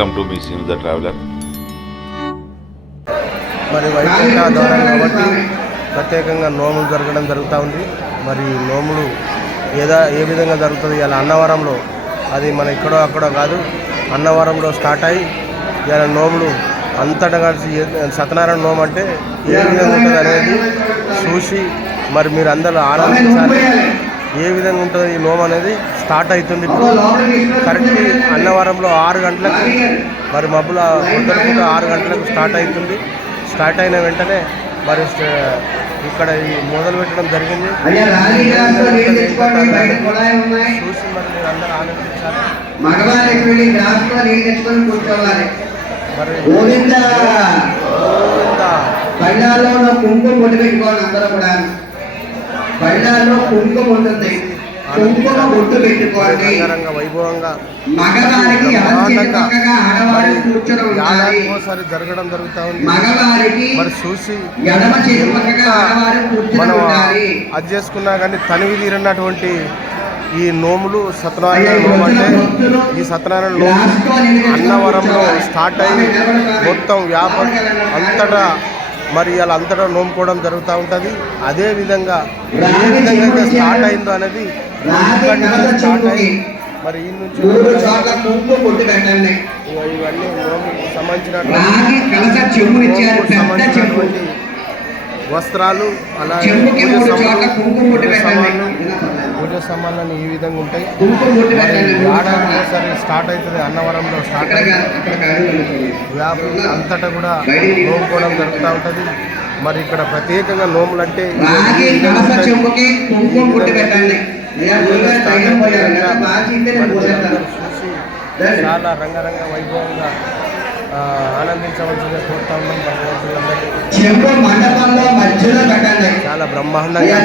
Welcome to మీ scene the traveller మరి వైకుంఠ దూరం కాబట్టి ప్రత్యేకంగా నోములు జరగడం జరుగుతూ ఉంది. మరి నోములు ఏదా ఏ విధంగా జరుగుతుంది? ఇలా అన్నవరంలో అది మన ఇక్కడో అక్కడో కాదు అన్నవరంలో స్టార్ట్ అయ్యి ఇలా నోములు అంతటా కలిసి సత్యనారాయణ నోము అంటే ఏ విధంగా ఉంటుంది అనేది చూసి మరి మీరు అందరూ ఆనందించాలి ఏ విధంగా ఉంటుంది ఈ నోము అనేది స్టార్ట్ అవుతుంది. కరెక్ట్ అన్నవరంలో ఆరు గంటలకు మరి మబ్బుల పొద్దున ఆరు గంటలకు స్టార్ట్ అవుతుంది. స్టార్ట్ అయిన వెంటనే మరి ఇక్కడ ఈ మొదలు పెట్టడం జరిగింది. చూసి మరి మీరు అందరూ ఆనందించాలి. మరి ఉన్న కుంకుమ బొట్టు పెట్టుకోవాలి అందరూ కూడా పళ్ళాల్లో కుంకుమ ఉంటుంది కుంకుమ బొట్టు పెట్టుకోండి. రంగరంగ వైభవంగా. మగవారికి జరగడం జరుగుతూ ఉంది. మగవారికి మరి చూసి మనం అది చేసుకున్నా కానీ తనివి తీరినటువంటి ఈ నోములు సత్యనారాయణ నోము అంటే ఈ సత్యనారాయణ నోము అన్నవరంలో స్టార్ట్ అయ్యి మొత్తం వ్యాపారం అంతటా మరి ఇలా అంతటా నోముకోవడం జరుగుతూ ఉంటుంది. అదే విధంగా ఏ విధంగా అయితే స్టార్ట్ అయిందో అనేది మరి ఇవన్నీ సంబంధించిన వస్త్రాలు అలాగే పూజ సామాన్లు, ఈ విధంగా ఉంటాయి. చోట్ల. ఒకసారి స్టార్ట్ అవుతుంది అన్నవరంలో స్టార్ట్ అనుకోండి. వ్యాపారం అంతటా కూడా నోముకోవడం జరుగుతూ ఉంటుంది. మరి ఇక్కడ ప్రత్యేకంగా నోములు అంటే చాలా రంగరంగ వైభవంగా ఆ, ఆనందించవలసిందిగా కోరుతా ఉన్నాం భగవంతులందరికీ చెంబు మండపంలో మధ్యలో పెట్టండి. చాలా బ్రహ్మాండంగా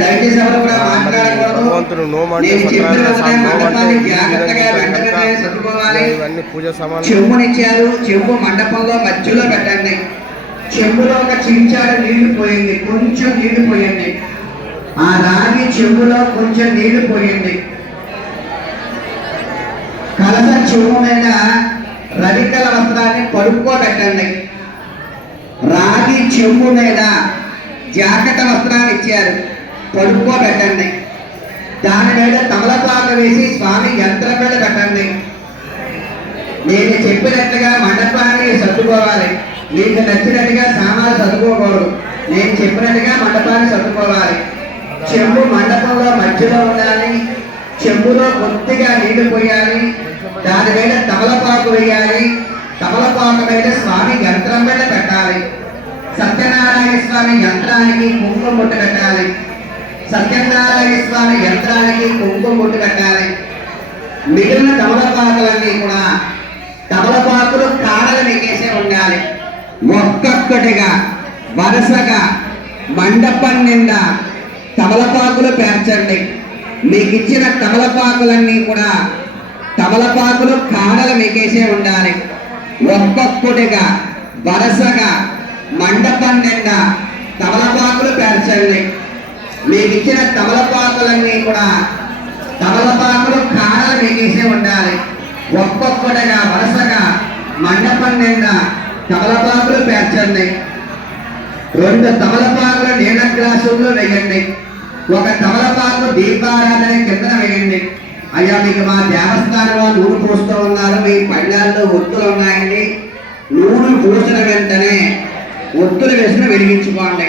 భగవంతుడు నోము అంటే నేను చెప్పిన సత్యనారాయణ స్వామి నోము అంటే మండపాన్ని ఈ విధంగా జాగ్రత్తగా ఉంటుంది వెంటనే కనుక సర్దుకోవాలి. ఇవన్నీ పూజ సామాన్లు చెంబునిచ్చారు చెంబు మండపంలో మధ్యలో పెట్టండి. చెంబులో ఒక చించాడు నీళ్ళు పోయింది. కొంచెం నీళ్ళు పోయండి ఆ చెవులో కొంచెం నీళ్ళు పోయింది. కలస చెవు మీద రవికల వస్త్రాన్ని పడుకోబెట్టండి రాగి చెవు మీద జాకెట్ వస్త్రాన్ని ఇచ్చారు. పడుకోబెట్టండి దాని మీద తమలపాకు వేసి స్వామి యంత్రం మీద పెట్టండి. నేను చెప్పినట్టుగా మండపాన్ని సర్దుకోవాలి. నీకు నచ్చినట్టుగా సామాన్లు సర్దుకోకూడదు. నేను చెప్పినట్టుగా మండపాన్ని సర్దుకోవాలి. చెంబు మండపంలో మధ్యలో ఉండాలి. చెంబులో కొద్దిగా నీళ్ళు పోయాలి. దాని మీద తమలపాకు వేయాలి. తమలపాకు మీద స్వామి యంత్రం మీద పెట్టాలి. సత్యనారాయణ స్వామి యంత్రానికి కుంకుమ ముట్టు కట్టాలి. సత్యనారాయణ స్వామి యంత్రానికి కుంకుమ ముట్టు కట్టాలి. మిగిలిన తమలపాకులన్నీ కూడా తమలపాకులు కాడలు నెగేసే ఉండాలి. ఒక్కొక్కటిగా వరుసగా మండపం నిండా తమలపాకులు పేర్చండి. మీకు ఇచ్చిన తమలపాకులన్నీ కూడా తమలపాకులు కాడలు మీకేసే ఉండాలి. ఒక్కొక్కటిగా వరుసగా మండపం నిండా తమలపాకులు పేర్చండి. మీకు ఇచ్చిన తమలపాకులన్నీ కూడా తమలపాకులు కాడలు మీకేసే ఉండాలి. ఒక్కొక్కటిగా వరుసగా మండపం నిండా తమలపాకులు పేర్చండి. రెండు తమలపాకులు నీళ్ళ గ్లాసుల్లో వేయండి. ఒక తమలపాకు దీపారాధన కిందన వేయండి. అయ్యా మీకు మా దేవస్థానంలో నూనె పోస్తూ ఉన్నారు. మీ పళ్ళాల్లో ఒత్తులు ఉన్నాయండి. నూనె పోసిన వెంటనే ఒత్తులు వేసిన వెలిగించుకోండి.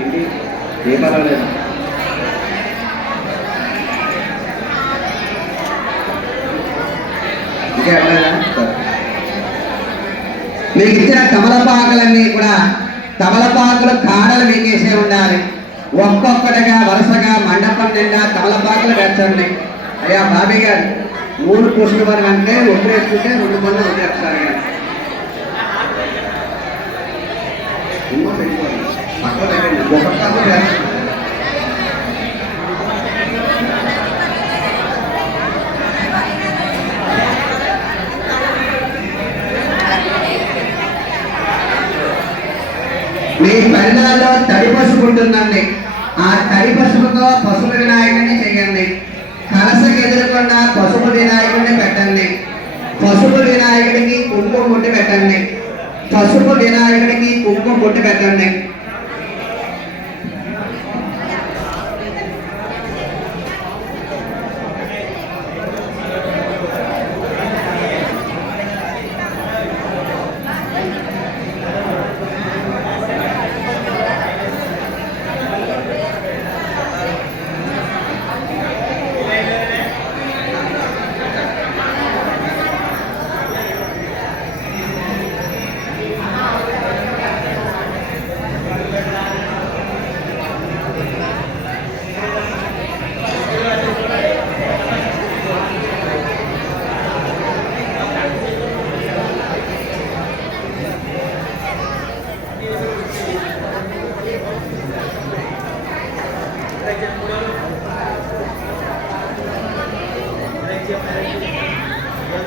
ఏంటి? పర్వాలేదు ఇంకా మీకు ఇచ్చిన తమలపాకులన్నీ కూడా తమలపాకులు కాడలు మీకేసే ఉండాలి. ఒక్కొక్కటిగా వరుసగా మండపం నిండా తమలపాకులు పెంచండి అయ్యా బాబీ గారు మూడు పుష్టి వారు అంటే ఒడ్డు వేసుకుంటే రెండు మంది ఒడ్డు గారు. ఉమ్మ పెట్టుకోండి. పక్కన పెట్టండి. ఒక పక్క వేస్తారు. మీ పళ్ళాల్లో తడి పసుపు ఉంటుందండి. ఆ తడి పసుపుతో పసుపు వినాయకుడిని చేయండి. కలసకి ఎదురుకుండా పసుపు వినాయకుడిని పెట్టండి. పసుపు వినాయకుడికి కుంకుమ ముట్టి పెట్టండి. పసుపు వినాయకుడికి కుంకుమ ముట్టి పెట్టండి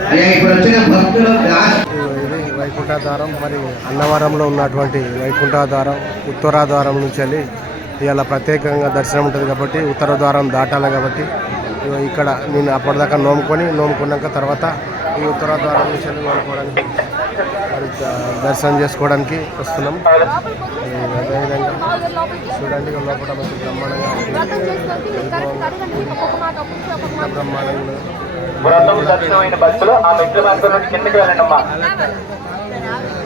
అయ్యా ఇప్పుడు వచ్చిన భక్తులు రాష్ట్ర ఇది వైకుంఠ ద్వారం మరి అన్నవరంలో ఉన్నటువంటి వైకుంఠ ద్వారం ఉత్తర ద్వారం నుంచి వెళ్ళి ఇవాళ ప్రత్యేకంగా దర్శనం ఉంటుంది కాబట్టి ఉత్తర ద్వారం దాటాలి కాబట్టి ఇక్కడ నేను అప్పటిదాకా నోముకొని నోముకున్నాక తర్వాత ఈ ఉత్తర ద్వారం నుంచి వెళ్ళి నోముకోవడానికి మరి దర్శనం చేసుకోవడానికి వస్తున్నాం. ఈ అదేవిధంగా చూడండి ఇక లోపల మంచి బ్రహ్మాండంగా బ్రహ్మాండంగా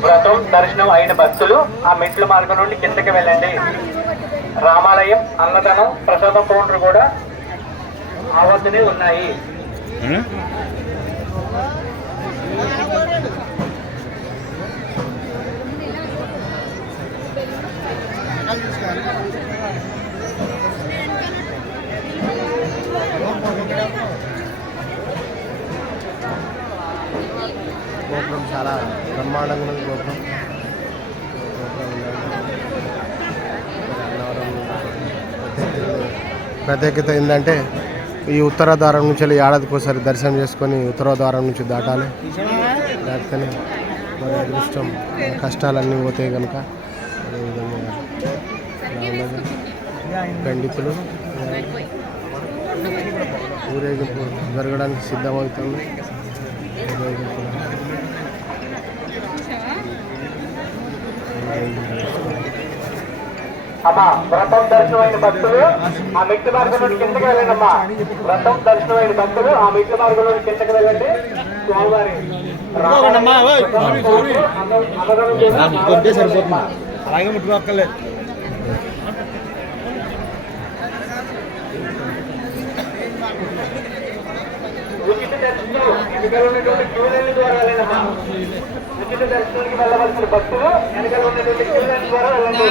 వ్రతం దర్శనం అయిన భక్తులు ఆ మెట్ల మార్గం నుండి కిందకి వెళ్ళండి. రామాలయం అన్నదానం ప్రసాదం కౌంటర్ కూడా ఆ వద్దనే ఉన్నాయి గోపురం చాలా బ్రహ్మాండంగా ఉన్నది గోపురం. ప్రత్యేకత- ఏంటంటే ఈ ఉత్తర ద్వారం నుంచి వెళ్ళి ఏడాదికి ఒకసారి దర్శనం చేసుకొని ఉత్తర ద్వారం నుంచి దాటాలి. దాటితేనే మరి అదృష్టం కష్టాలన్నీ పోతాయి కనుక అదేవిధంగా పండితులు ఊరేగింపు జరగడానికి సిద్ధమవుతుంది ఊరేగింపు అమ్మా వ్రతం దర్శనం అయిన భక్తులు ఆ మెట్ల మార్గం నుండి కిందకి వెళ్ళండి అమ్మా వ్రతం దర్శనం అయిన భక్తులు ఆ మెట్ల మార్గం నుండి కిందకి వెళ్ళండి. స్వామివారి రామాలయం ప్రసాదం కౌంటర్ అన్న- అన్నదానం చేసిన ఆ వద్దనే ఉన్నాయి. అలాగే ముట్టుకోక్కర్లేదు ఉచిత వెనుకల ఉన్నటువంటి క్యూ లైన్ ద్వారా ఉచిత దర్శనానికి వెళ్ళవలసిన భక్తులు వెనకాల ఉన్నటువంటి క్యూ లైన్ ద్వారా వెళ్ళండి.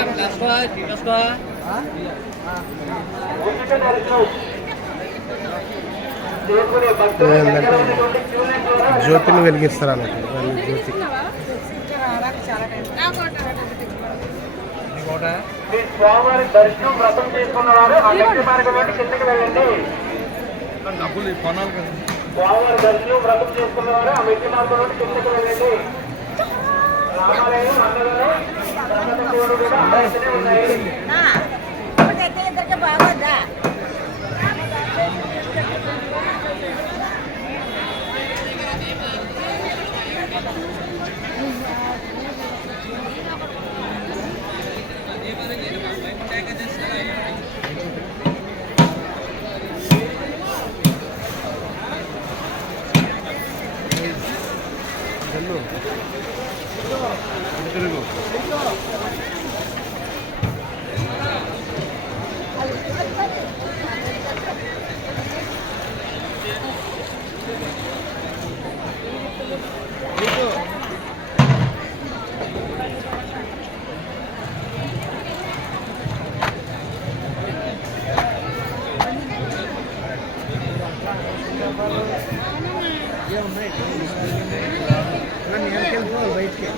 ఉచిత దర్శనం. చేసుకునే భక్తులు వెనకాల ఉన్నటువంటి క్యూ లైన్ ద్వారా వెళ్ళండి. జ్యోతిని వెలిగిస్తారు అన్నట్టు. జ్యోతి. మీ స్వామివారి దర్శనం వ్రతం ఆ మార్గం నుండి కిందకి వెళ్ళండి. డబ్బులు కొనాలి కదా. స్వామివారి దర్శనం వ్రతం చేసుకున్నవారు ఆ మెట్ల మార్గం నుండి కిందకి వెళ్ళండి రామాలయం అన్నదానం ప్రసాదం కూడా కూడా ఉన్నాయి. బయటికి.